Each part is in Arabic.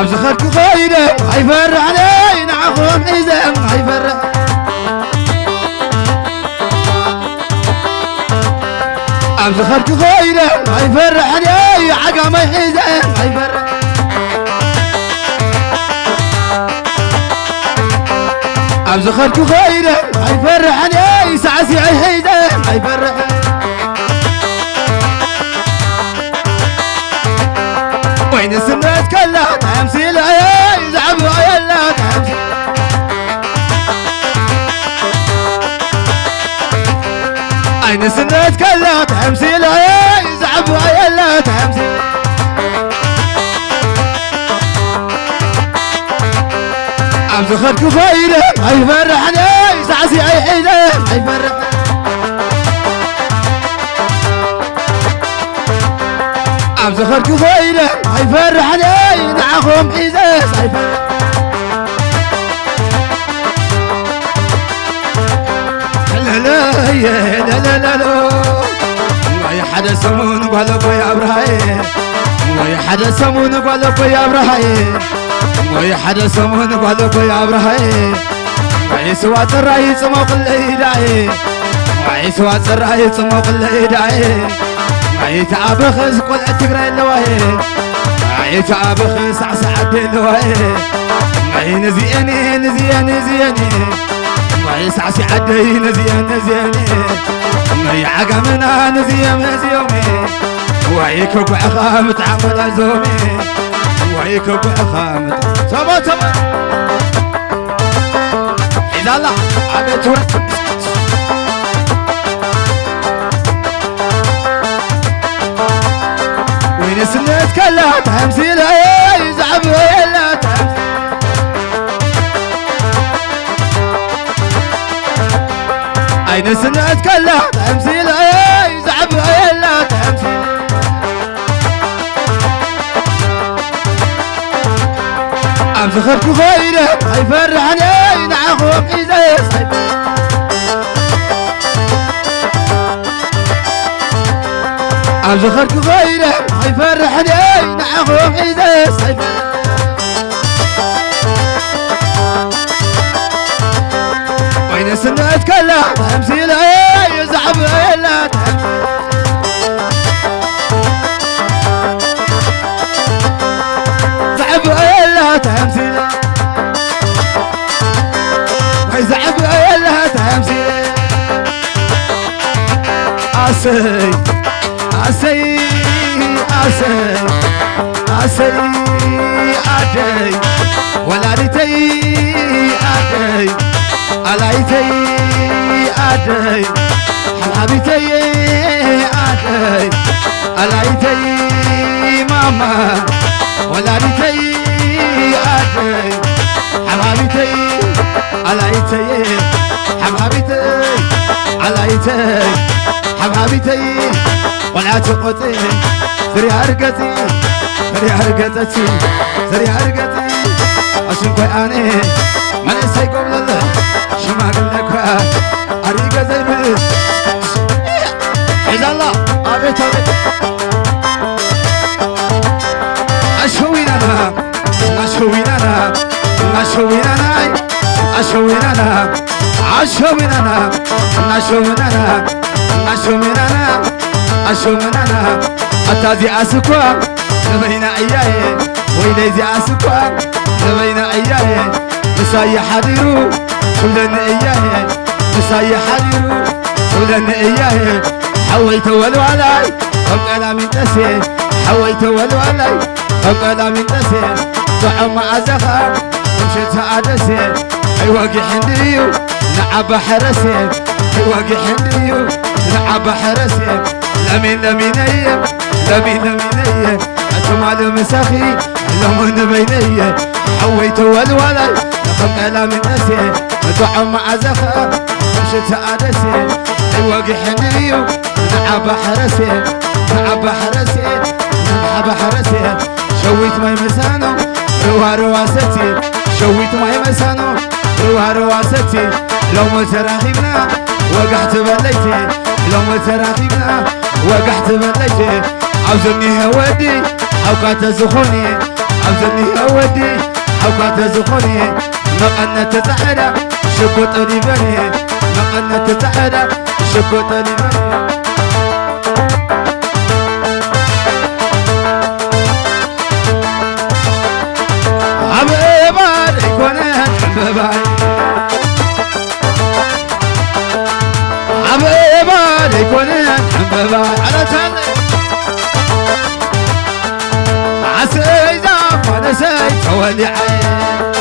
عبز خلق خيره هيفرح علينا عخوم حزام هيفرح عبز خلق خيره هيفرح علي عقم حزام هيفرح عبز خلق خيره هيفرح علي سعسي حزام هيفرح وين السنة كلها تمثيل عيال زعب عيال تمثيل وين السنة كلها تمثيل عيال زعب عيال تمثيل عبد خلق خيره هيفرحني سعسي اي حزام هيفرح عبد خلق خيره هيفرحني نعخهم حزاز هيفرح لا لا لا لا لا ويا حدا سمون قالوا يا ابراهيم ويا حدا سمون قالوا يا ابراهيم ويا حدا سمون قالوا يا ابراهيم ويا سوات الراي صموق الليداي ويا سوات الراي صموق الليداي ويا تعبخز قل تقرا اللواي ويا تعبخز عسعد اللواي ويا نزياني نزياني نزياني ويا سعسي عدي نزيان نزياني ويا عقمنا نزيان نزيومي ويا كوكو عقام تعمل عزومي ويا كوكو عقام سما سما إذا الله عبيت وين سنة كلها تمثيل يزعب ويلا تمثيل أين سنة كلها تمثيل يزعب ويلا تمثيل عبد خلق خيره هيفرحني نعخهم حزاز عبد خلق خيره هيفرحني نعخهم حزاز وين سنة كلها تمثيل يزعب ويلا تمثيل زعب ويلا تمثيل ويزعب ويلا تمثيل عسي عسي عسي عسي عدي ولا ريتي عدي علايتي عدي حبيبتي عدي علايتي ماما ولا ريتي عدي حبيبتي علايتي حبيبتي علايتي حبيبتي ولا تقطي سري هرقتي سري هرقتي سري هرقتي عشان كوي اني من سيقوم لله شو ما قلنا أريقة زي من حيز الله أبيت أبيت أشوينانا أشوينانا أشوينانا أشوينانا أشوينانا أشوينانا أشوينانا أشوينانا أتازي أسكوا نبينا إياه ويليزي أسكوا نبينا إياه مسايا حديرو ولن إياه مسايا حديرو ولن إياه حويت ولو علي فقال من نسي حويت ولو علي فقال من نسي طعم مع زخر ومشيت عدسي حيواقي حنديو نعب حرسي حيواقي حنديو نعب حرسي لمين لمينيه لمين لمينيه أنتم على مساخي لمن بينيه حويت ولو علي فقال من نسي طعم مع زخر ومشيت عدسي حيواقي حنديو نعب حرسي نعب حرسي نعب حرسي شويت ماي مسانو روها رواستي شويت ماي مسانو روها رواستي لو ما تراخيبنا وقحت بليتي لو ما تراخيبنا وقحت بليتي عاوزني هودي حوقات زخوني عبزني أودي حوكات زخوني مقنة تتعدى شكوت لبني مقنة تتعدى شكوت لبني عبيبان يكونن حبيبان عبيبان يكونن حبيبان على تاني عسي زاف ونسي تولي عين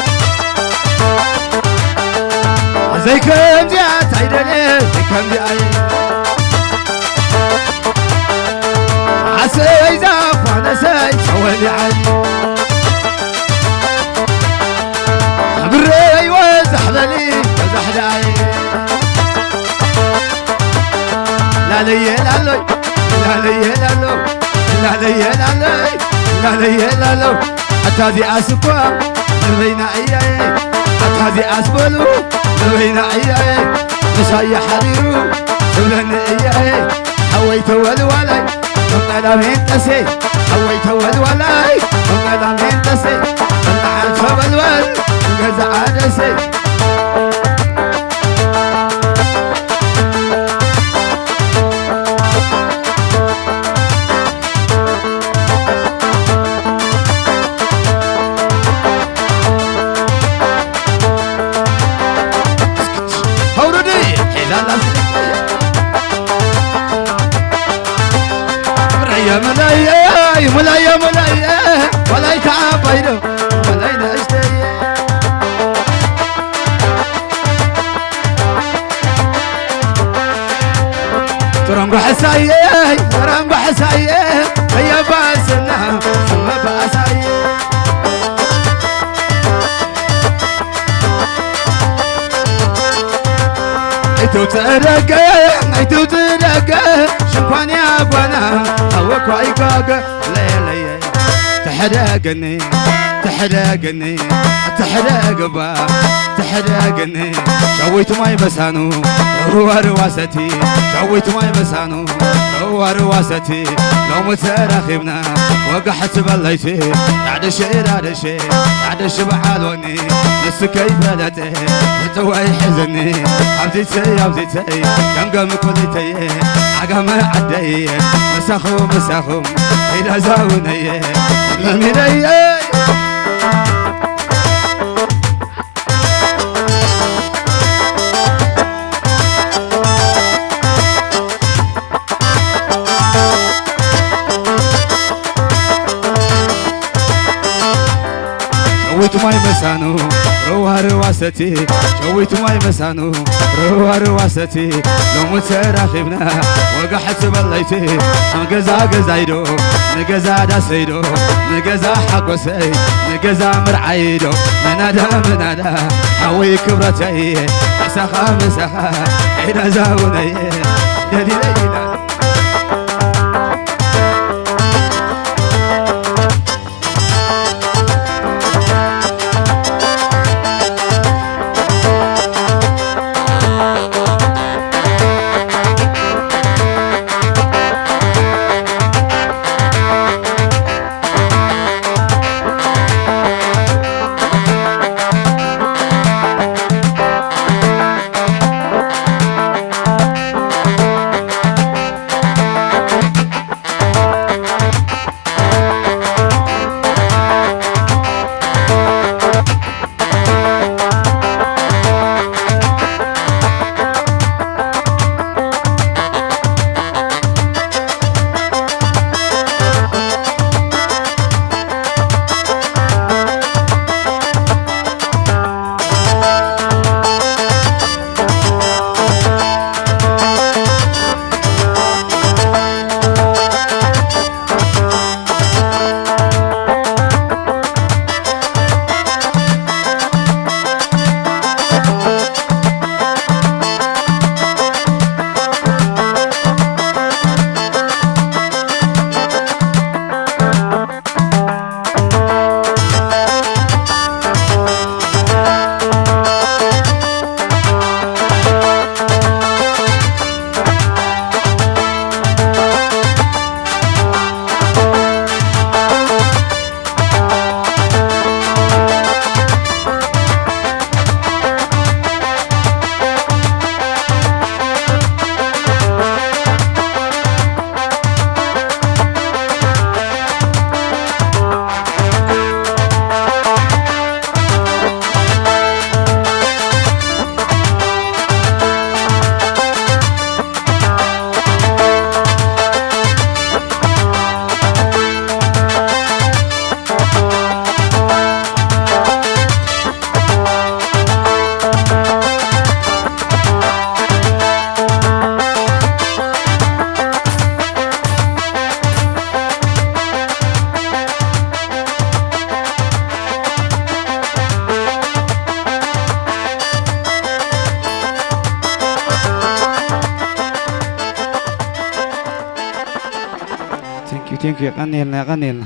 زي كم جات عيدني زي كم جات عسي زاف ونسي تولي عين بري وزحلني وزحلي لا لي لا لي لا لي لا لو لا لي لا لي لا لي لا لو أتادي أسقى بين أيام أتادي أسبلو بين أيام مشاي حريرو سولن أيام حويت والولاي وقال من تسي حويت والولاي وقال من تسي طلعت فبالوال وقال عدسي ملايا ملايا ملايا ولا يتعبينه ولا ينشتي ترنقو حسايه ترنقو حسايه هيا باسنا ثم باسايه ايتو ترقى شنكوان يا ابوانا هوك وعيقاق ليلي تحرقني تحرقني تحرق با تحرقني شويت ماي بسانو هو رواستي شويت ماي بسانو هو رواستي لو متراخبنا وقحت بليتي عدش عدش عدش بحالوني نس كيف لتي توعي حزني حمزتي حمزتي قمقم كلتي عقم عدي مسخو إذا زاوني لمني شويت ماي مسانو روها رواستي شويت ماي مسانو روها رواستي لو متراخبنا وقحت بليتي نقزا قزايدو نقزا داسيدو نقزا حقوسي نقزا مرعيدو منادا حوي كبرتي مسخا مسخا إذا زاوني دلي ليلى ثانك يو غني لنا